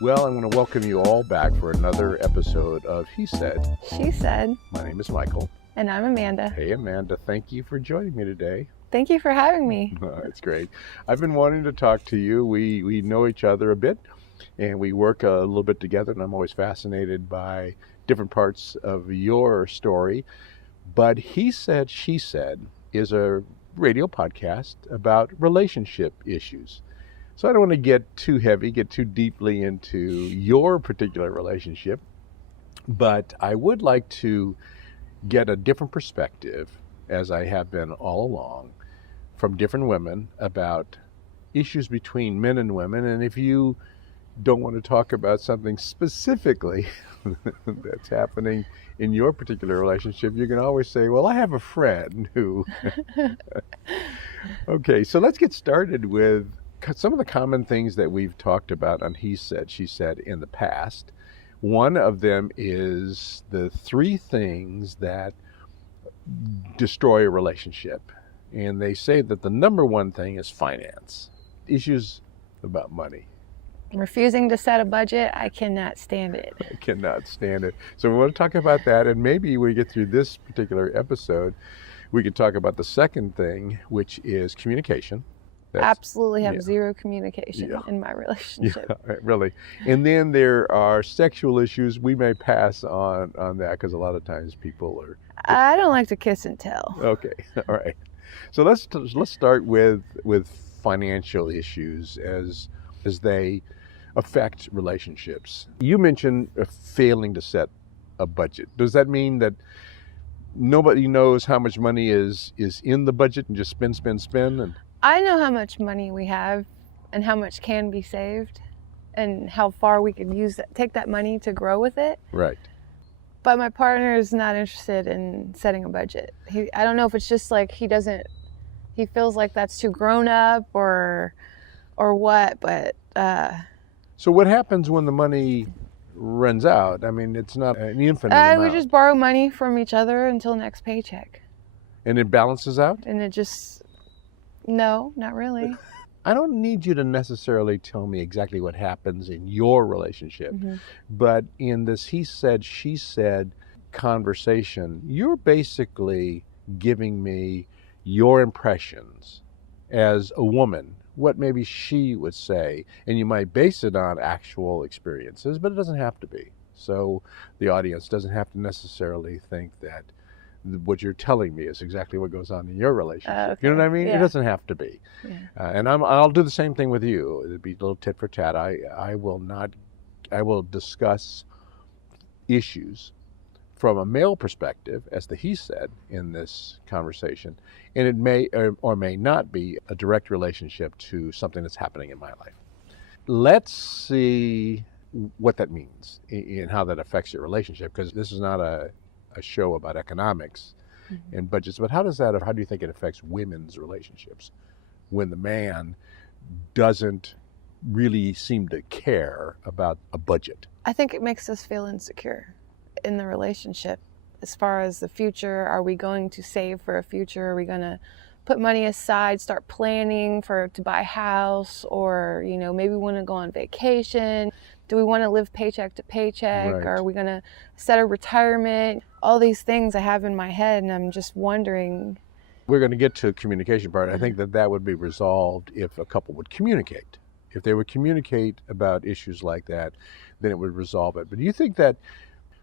Well, I'm going to welcome you all back for another episode of He Said. She Said. My name is Michael. And I'm Amanda. Hey, Amanda. Thank you for joining me today. Thank you for having me. It's great. I've been wanting to talk to you. We know each other a bit, and we work a little bit together, and I'm always fascinated by different parts of your story. But He Said, She Said is a radio podcast about relationship issues. So I don't want to get too heavy, get too deeply into your particular relationship, but I would like to get a different perspective, as I have been all along, from different women about issues between men and women. And if you don't want to talk about something specifically that's happening in your particular relationship, you can always say, well, I have a friend who... Okay, so let's get started with some of the common things that we've talked about on He Said, She Said in the past. One of them is the 3 things that destroy a relationship. And they say that the number one thing is finance. Issues about money. Refusing to set a budget, I cannot stand it. I cannot stand it. So we want to talk about that, and maybe when we get through this particular episode, we could talk about the second thing, which is communication. Absolutely have zero communication in my relationship. Yeah, really. And then there are sexual issues. We may pass on that because a lot of times people are... I don't like to kiss and tell. Okay, all right. So let's start with financial issues as they affect relationships. You mentioned failing to set a budget. Does that mean that nobody knows how much money is in the budget and just spend? And I know how much money we have and how much can be saved and how far we could take that money to grow with it. Right. But my partner is not interested in setting a budget. I don't know if it's just like he feels like that's too grown up or what, but... So what happens when the money runs out? I mean, it's not an infinite amount. We just borrow money from each other until next paycheck. And it balances out? And it just... No, not really. I don't need you to necessarily tell me exactly what happens in your relationship, but in this He Said, She Said conversation, you're basically giving me your impressions as a woman, what maybe she would say, and you might base it on actual experiences, but it doesn't have to be. So the audience doesn't have to necessarily think that what you're telling me is exactly what goes on in your relationship. Okay. You know what I mean? Yeah. It doesn't have to be. Yeah. And I'll do the same thing with you. It'd be a little tit for tat. I will discuss issues from a male perspective, as the he said in this conversation, and it may or may not be a direct relationship to something that's happening in my life. Let's see what that means and how that affects your relationship, because this is not a show about economics and budgets, but how do you think it affects women's relationships when the man doesn't really seem to care about a budget? I think it makes us feel insecure in the relationship as far as the future. Are we going to save for a future? Are we going to put money aside, start planning to buy a house, or maybe we want to go on vacation? Do we want to live paycheck to paycheck? Right. Or are we going to set a retirement? All these things I have in my head, and I'm just wondering. We're going to get to the communication part. I think that would be resolved if a couple would communicate. If they would communicate about issues like that, then it would resolve it. But do you think that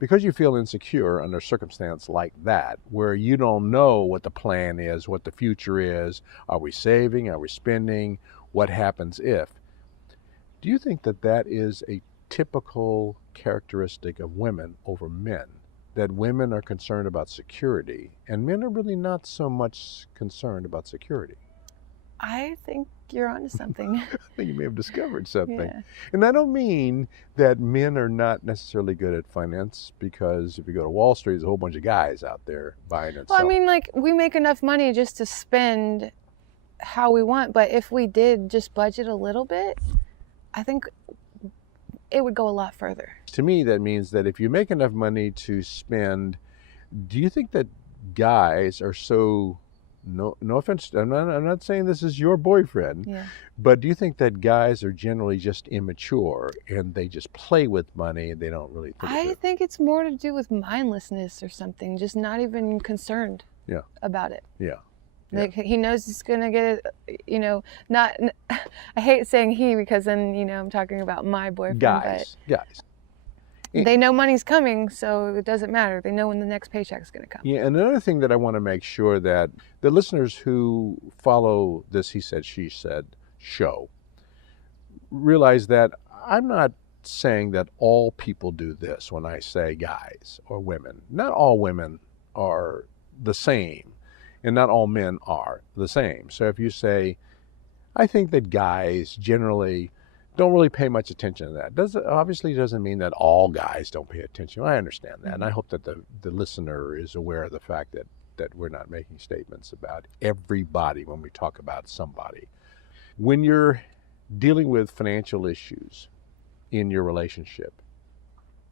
because you feel insecure under a circumstance like that, where you don't know what the plan is, what the future is, are we saving, are we spending, what happens if? Do you think that is a typical characteristic of women over men? That women are concerned about security and men are really not so much concerned about security? I think you're onto something. I think you may have discovered something. Yeah. And I don't mean that men are not necessarily good at finance, because if you go to Wall Street, there's a whole bunch of guys out there buying and selling. Well, I mean, we make enough money just to spend how we want, but if we did just budget a little bit, I think it would go a lot further. To me, that means that if you make enough money to spend, do you think that guys are so no offense. I'm not saying this is your boyfriend, Yeah. but do you think that guys are generally just immature and they just play with money and they don't really think I through? think it's more to do with mindlessness or something, just not even concerned Yeah. about it. Yeah. Like he knows he's gonna get it, not. I hate saying he because then I'm talking about my boyfriend, Guys. but they know money's coming, so it doesn't matter. They know when the next paycheck's gonna come. Yeah, and another thing that I want to make sure that the listeners who follow this He Said, She Said show realize that I'm not saying that all people do this when I say guys or women. Not all women are the same, and not all men are the same. So if you say, I think that guys generally don't really pay much attention to that. Obviously doesn't mean that all guys don't pay attention. I understand that, and I hope that the listener is aware of the fact that we're not making statements about everybody when we talk about somebody. When you're dealing with financial issues in your relationship,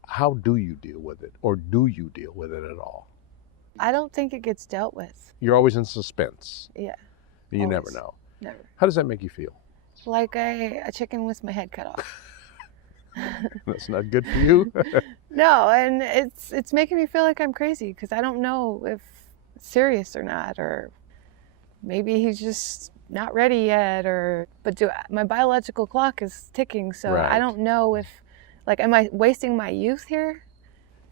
how do you deal with it, or do you deal with it at all? I don't think it gets dealt with. You're always in suspense. Yeah. You Always. never know. Never. How does that make you feel? Like a chicken with my head cut off. That's not good for you. No, and it's making me feel like I'm crazy because I don't know if it's serious or not, or maybe he's just not ready yet, but my biological clock is ticking, so Right. I don't know if, am I wasting my youth here?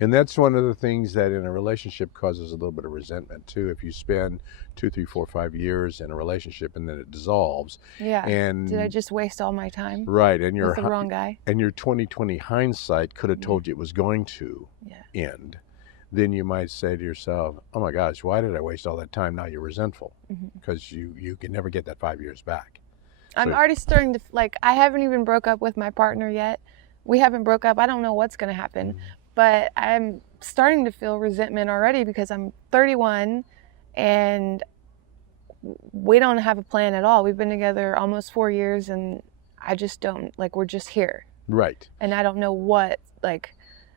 And that's one of the things that in a relationship causes a little bit of resentment too. If you spend 2, 3, 4, 5 years in a relationship and then it dissolves. Yeah. And did I just waste all my time? Right. And with the wrong guy? And your 2020 hindsight could have told you it was going to end. Then you might say to yourself, oh my gosh, why did I waste all that time? Now you're resentful because you can never get that 5 years back. I'm already starting to, I haven't even broke up with my partner yet. We haven't broke up. I don't know what's going to happen. But I'm starting to feel resentment already because I'm 31 and we don't have a plan at all. We've been together almost 4 years and I just don't, we're just here. Right. And I don't know what,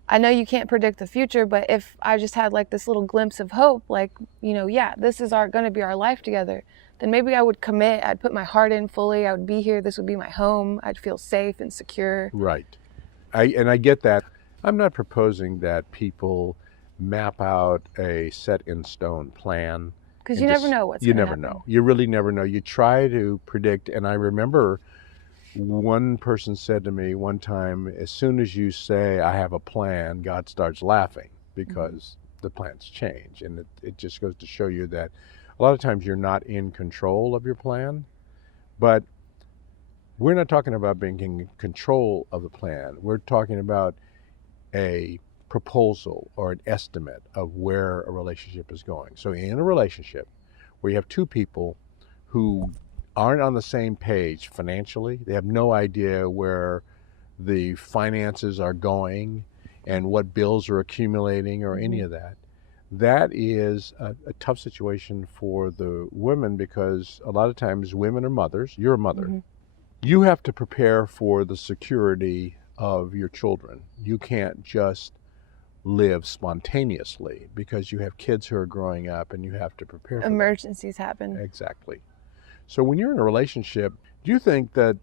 I know you can't predict the future, but if I just had this little glimpse of hope, this is going to be our life together, then maybe I would commit. I'd put my heart in fully. I would be here. This would be my home. I'd feel safe and secure. Right. I get that. I'm not proposing that people map out a set in stone plan. Because you never know what's going to happen. You never know. You really never know. You try to predict. And I remember one person said to me one time, as soon as you say, I have a plan, God starts laughing because the plans change. And it just goes to show you that a lot of times you're not in control of your plan. But we're not talking about being in control of the plan. We're talking about a proposal or an estimate of where a relationship is going. So in a relationship where you have two people who aren't on the same page financially, they have no idea where the finances are going and what bills are accumulating or any of that, that is a tough situation for the women because a lot of times women are mothers. You're a mother. You have to prepare for the security of your children. You can't just live spontaneously because you have kids who are growing up and you have to prepare for emergencies happen. Exactly. So when you're in a relationship, do you think that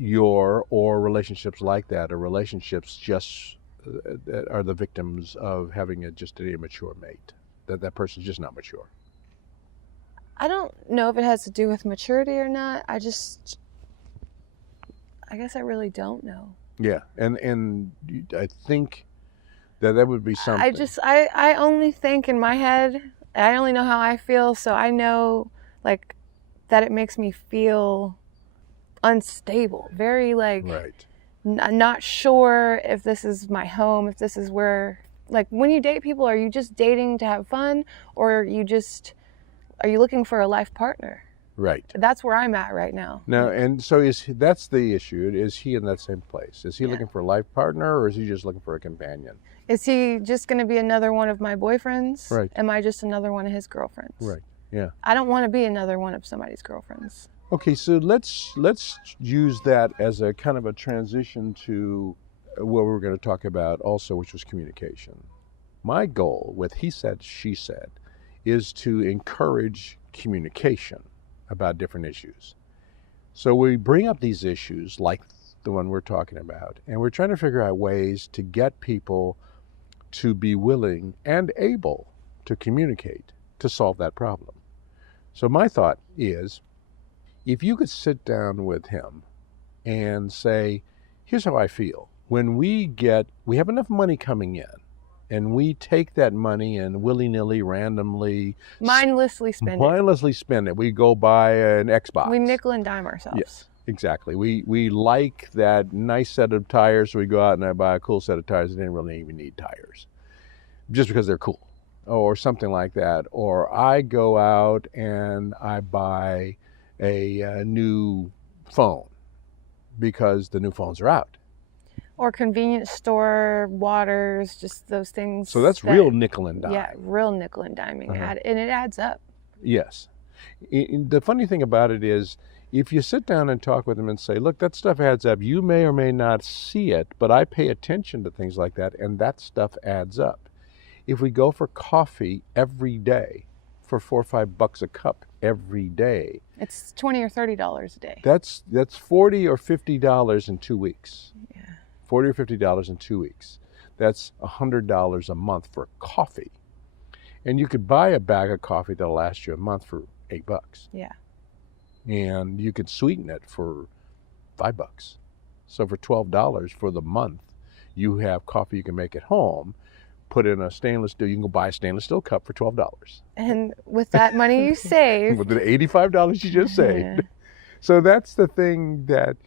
or relationships like that are relationships just that are the victims of having just an immature mate, that person's just not mature? I don't know if it has to do with maturity or not. I guess I really don't know. Yeah, and I think that would be something. I only think in my head. I only know how I feel, so I know that it makes me feel unstable, very right. Not sure if this is my home, if this is where, when you date people, are you just dating to have fun, or are you looking for a life partner? Right. That's where I'm at right now. Now, and so that's the issue. Is he in that same place? Is he looking for a life partner, or is he just looking for a companion? Is he just going to be another one of my boyfriends? Right. Am I just another one of his girlfriends? Right. Yeah. I don't want to be another one of somebody's girlfriends. Okay, so let's use that as a kind of a transition to what we're going to talk about also, which was communication. My goal with He Said, She Said is to encourage communication about different issues. So we bring up these issues like the one we're talking about, and we're trying to figure out ways to get people to be willing and able to communicate to solve that problem. So my thought is, if you could sit down with him and say, here's how I feel. When we have enough money coming in, and we take that money and willy-nilly, randomly, mindlessly spend it. We go buy an Xbox. We nickel and dime ourselves. Yes, exactly. We like that nice set of tires, so we go out and I buy a cool set of tires that didn't really even need tires, just because they're cool, or something like that. Or I go out and I buy a new phone because the new phones are out. Or convenience store, waters, just those things. So that's real nickel and dime. Yeah, real nickel and diming. And it adds up. Yes. The funny thing about it is, if you sit down and talk with them and say, look, that stuff adds up. You may or may not see it, but I pay attention to things like that, and that stuff adds up. If we go for coffee every day for $4 or $5 a cup every day, it's $20 or $30 a day. That's $40 or $50 in 2 weeks. Yeah. $40 or $50 in 2 weeks. That's $100 a month for coffee. And you could buy a bag of coffee that'll last you a month for $8. Yeah. And you could sweeten it for $5. So for $12 for the month, you have coffee you can make at home, put in a stainless steel. You can go buy a stainless steel cup for $12. And with that money you save. With the $85 you just saved. Yeah. So that's the thing that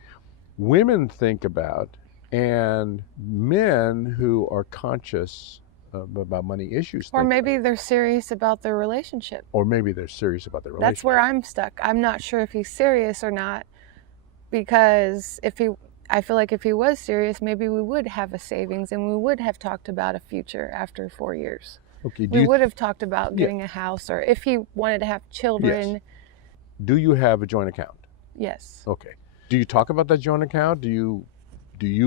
women think about. And men who are conscious about money issues. Or maybe they're serious about their relationship. That's where I'm stuck. I'm not sure if he's serious or not, because I feel like if he was serious, maybe we would have a savings and we would have talked about a future after 4 years. Okay. We would have talked about getting a house, or if he wanted to have children. Yes. Do you have a joint account? Yes. Okay. Do you talk about that joint account? Do you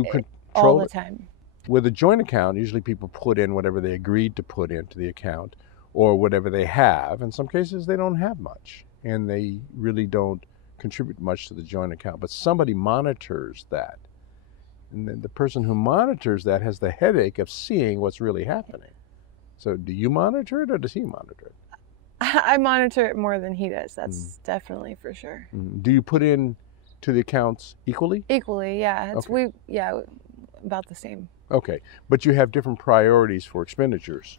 control all the time? With a joint account, usually people put in whatever they agreed to put into the account, or whatever they have. In some cases, they don't have much, and they really don't contribute much to the joint account. But somebody monitors that, and then the person who monitors that has the headache of seeing what's really happening. So, do you monitor it, or does he monitor it? I monitor it more than he does. That's definitely for sure. Do you put in to the accounts equally? Equally, yeah. About the same. Okay, but you have different priorities for expenditures.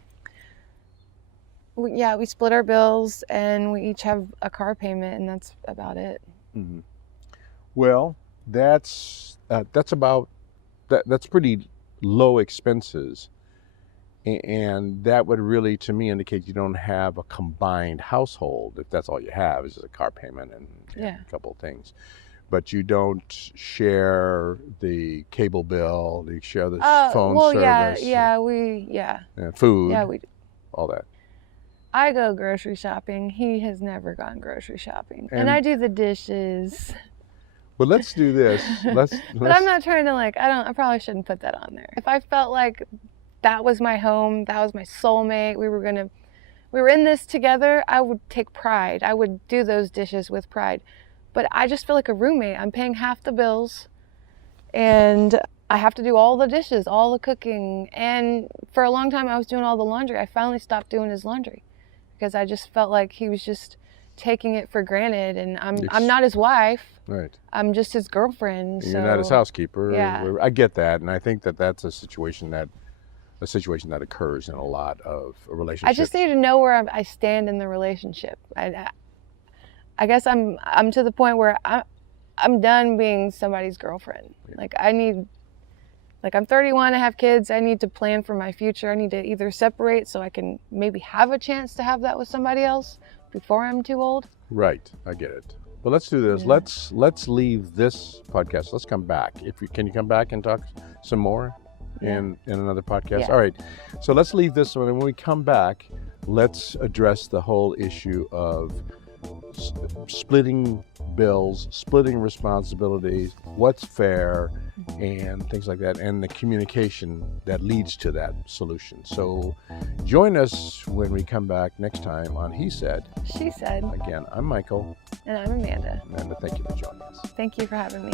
We split our bills, and we each have a car payment, and that's about it. Mm-hmm. Well, that's pretty low expenses, and that would really, to me, indicate you don't have a combined household. If that's all you have is a car payment and a couple of things. But you don't share the cable bill, you share the phone service. Food. Yeah, we do. All that. I go grocery shopping. He has never gone grocery shopping. And I do the dishes. But let's do this. But I'm not trying to I probably shouldn't put that on there. If I felt like that was my home, that was my soulmate, we were in this together, I would take pride. I would do those dishes with pride. But I just feel like a roommate. I'm paying half the bills, and I have to do all the dishes, all the cooking. And for a long time, I was doing all the laundry. I finally stopped doing his laundry because I just felt like he was just taking it for granted. And I'm not his wife. Right. I'm just his girlfriend. You're not his housekeeper. Yeah. I get that, and I think that's a situation that occurs in a lot of relationships. I just need to know where I stand in the relationship. I guess I'm to the point where I'm done being somebody's girlfriend. Yeah. I'm 31, I have kids, I need to plan for my future. I need to either separate so I can maybe have a chance to have that with somebody else before I'm too old. Right, I get it. But let's do this. Yeah. Let's leave this podcast. Let's come back. Can you come back and talk some more in another podcast? Yeah. All right. So let's leave this one, and when we come back, let's address the whole issue of splitting bills, splitting responsibilities, what's fair, and things like that, and the communication that leads to that solution. So join us when we come back next time on He Said. She Said. Again, I'm Michael. And I'm Amanda. Amanda, thank you for joining us. Thank you for having me.